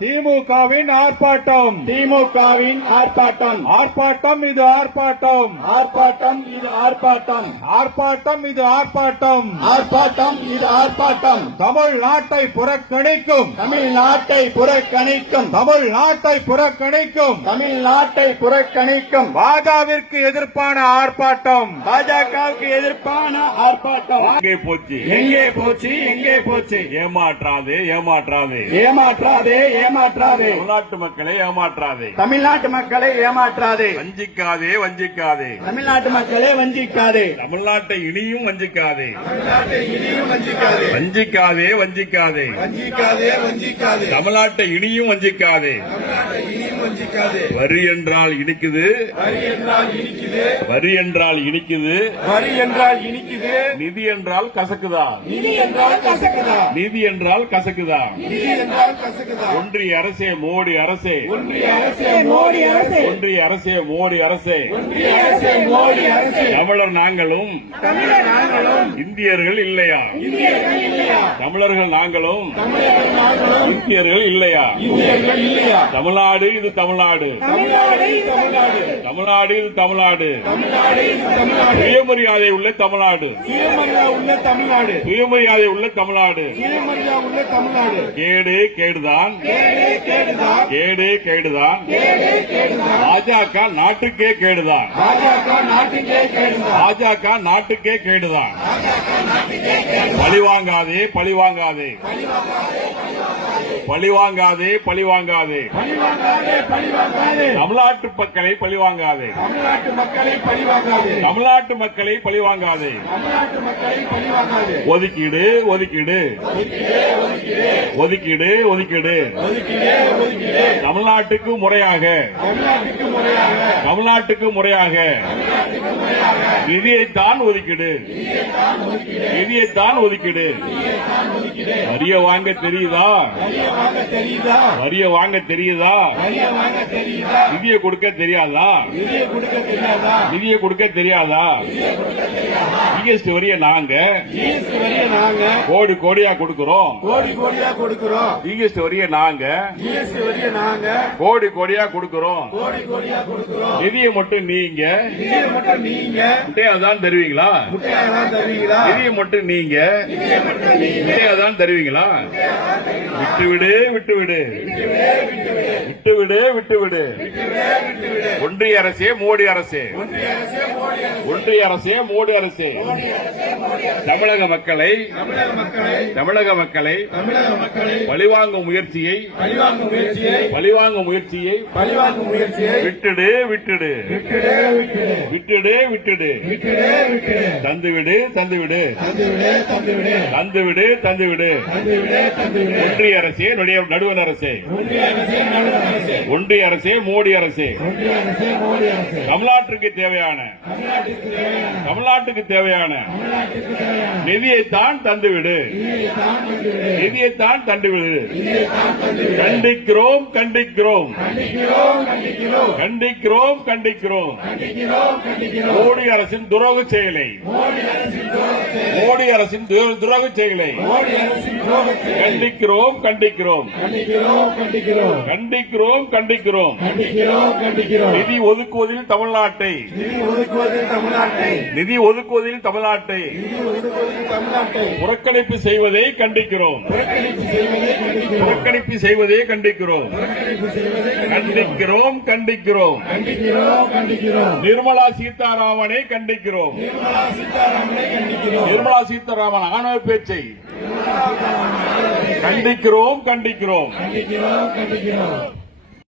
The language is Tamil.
திமுகவின் ஆர்ப்பாட்டம். திமுகவின் ஆர்ப்பாட்டம். ஆர்ப்பாட்டம் இது ஆர்ப்பாட்டம். ஆர்ப்பாட்டம் இது ஆர்ப்பாட்டம். ஆர்ப்பாட்டம் இது ஆர்ப்பாட்டம். ஆர்ப்பாட்டம் இது ஆர்ப்பாட்டம். தமிழ்நாட்டை புறக்கணிக்கும். தமிழ்நாட்டை புறக்கணிக்கும். தமிழ்நாட்டை புறக்கணிக்கும். தமிழ்நாட்டை புறக்கணிக்கும். பாஜகவிற்கு எதிர்ப்பான ஆர்ப்பாட்டம். பாஜகவுக்கு எதிர்ப்பான ஆர்ப்பாட்டம். எங்கே போச்சு? எங்கே போச்சு? எங்கே போச்சு? ஏமாற்றாதே, ஏமாற்றாதே, ஏமாற்றாதே, ஏமாற்றாதே. தமிழ்நாட்டு மக்களை ஏமாற்றாதே. தமிழ்நாட்டு மக்களை ஏமாற்றாதே. வஞ்சிக்காதே, வஞ்சிக்காதே. தமிழ்நாட்டு மக்களை வஞ்சிக்காதே. தமிழ்நாட்டை இனியும் வஞ்சிக்காதே. தமிழ்நாட்டை இனியும் வஞ்சிக்காதே. வஞ்சிக்காதே, வஞ்சிக்காதே. வஞ்சிக்காதே, வஞ்சிக்காதே. தமிழ்நாட்டை இனியும் வஞ்சிக்காதே. தமிழ்நாட்டை இனியும் வஞ்சிக்காதே. வரி என்றால் இனிக்குது. வரி என்றால் இனிக்குது. வரி என்றால் இனிக்குது. வரி என்றால் இனிக்குது. நிதி என்றால் கசக்குதா? நிதி என்றால் கசக்குதா? நிதி என்றால் கசக்குதா? நிதி என்றால் கசக்குதா? ஒன்றிய அரசே, மோடி அரசே. ஒன்றிய அரசே, மோடி அரசே. ஒன்றிய அரசே, மோடி அரசே. ஒன்றிய அரசே, மோடி அரசே. தமிழர் நாங்களும் தமிழர் நாங்களும் இந்தியர்கள் இல்லையா? இந்தியர்கள் இல்லையா? தமிழர்கள் நாங்களும் தமிழர்கள் நாங்களும் இந்தியர்கள் இல்லையா? இந்தியர்கள் இல்லையா? தமிழ்நாடு இது தமிழ்நாடு. தமிழ்நாடு இது தமிழ்நாடு. தமிழ்நாடு இது தமிழ்நாடு. தமிழ்நாடு இது தமிழ்நாடு. சுயமரியாதை உள்ள தமிழ்நாடு. சுயமரியாதை உள்ள தமிழ்நாடு. சுயமரியாதை உள்ள தமிழ்நாடு. சுயமரியாதை உள்ள தமிழ்நாடு. கேடு கேடுதான். கேடு கேடுதான். கேடு கேடுதான். கேடு கேடுதான். பாஜக நாட்டுக்கே கேடுதான். பாஜக நாட்டுக்கே கேடுதான். பாஜக நாட்டுக்கே கேடுதான். பழிவாங்காதே, பழிவாங்காதே, பழிவாங்காதே, பழிவாங்காதே. பழிவாங்காதே, பழிவாங்காதே. தமிழ்நாட்டு மக்களை பழிவாங்காதே. தமிழ்நாட்டு மக்களை பழிவாங்காதே. தமிழ்நாட்டு மக்களை பழிவாங்காதே. தமிழ்நாட்டு மக்களை பழிவாங்காதே. ஒதுக்கீடு, ஒதுக்கீடு, ஒதுக்கீடு, ஒதுக்கீடு. தமிழ்நாட்டுக்கு முறையாக, தமிழ்நாட்டுக்கு முறையாக, தமிழ்நாட்டுக்கு முறையாக நிதியைத்தான் ஒதுக்கீடு, நிதியைத்தான் ஒதுக்கீடு. வரிய வாங்க தெரியுதா? வாங்க தெரியுதா? வரிய வாங்க தெரியுதா? வரிய வாங்க தெரியுதா? நிதியை கொடுக்க தெரியாதா? நிதியை கொடுக்க தெரியாதா? நிதியை கொடுக்க தெரியாதா? ஜிஎஸ்டி வரிய நாங்க, ஜிஎஸ்டி வரிய நாங்க கோடி கோடியா கொடுக்கிறோம். கோடி கோடியா கொடுக்கிறோம். ஜிஎஸ்டி வரிய நாங்க, ஜிஎஸ்டி வரிய நாங்க கோடி கோடியா கொடுக்கிறோம். கோடி கோடியா கொடுக்கிறோம். நிதியை மட்டும் நீங்க, நிதியை மட்டும் நீங்க முட்டையாதான் தருவீங்களா? முட்டையாதான் தருவீங்களா? நிதியை மட்டும் நீங்க முட்டையாதான் தருவீங்களா? விட்டுவிடு, விட்டுவிடு, விட்டுவிடு, விட்டுவிடு. ஒன்றிய அரசே, மோடி அரசே. ஒன்றிய அரசே, மோடி அரசே. தமிழக மக்களை, தமிழக மக்களை பழிவாங்கும் முயற்சியை, பழிவாங்கும் முயற்சியை விட்டுடு, விட்டுடு, விட்டுடு, விட்டுடு. தந்துவிடு, தந்துவிடு, தந்துவிடு, தந்துவிடு. ஒன்றிய அரசே, நடுவண் அரசே. ஒன்றிய அரசே, மோடி அரசே. தமிழ்நாட்டிற்கு தேவையான, தமிழ்நாட்டுக்கு தேவையான நிதியைத்தான் தந்துவிடு, நிதியைத்தான் தந்துவிடு. கண்டிக்கிறோம், கண்டிக்கிறோம், கண்டிக்கிறோம், கண்டிக்கிறோம். மோடி அரசின் துரோக செயலை, மோடி அரசின் துரோக செயலை கண்டிக்கிறோம், கண்டிக்கிறோம், கண்டிக்கிறோம், கண்டிக்கிறோம். நிதி ஒதுக்குவதில் தமிழ்நாட்டை, நிதி ஒதுக்குவதில் தமிழ்நாட்டை புறக்கணிப்பு செய்வதை கண்டிக்கிறோம், புறக்கணிப்பு செய்வதை கண்டிக்கிறோம், கண்டிக்கிறோம், கண்டிக்கிறோம். நிர்மலா சீதாராமனை கண்டிக்கிறோம், நிர்மலா சீதாராமன் ஆணவ பேச்சை கண்டிக்கிறோம், கண்டிக்கிறோம்.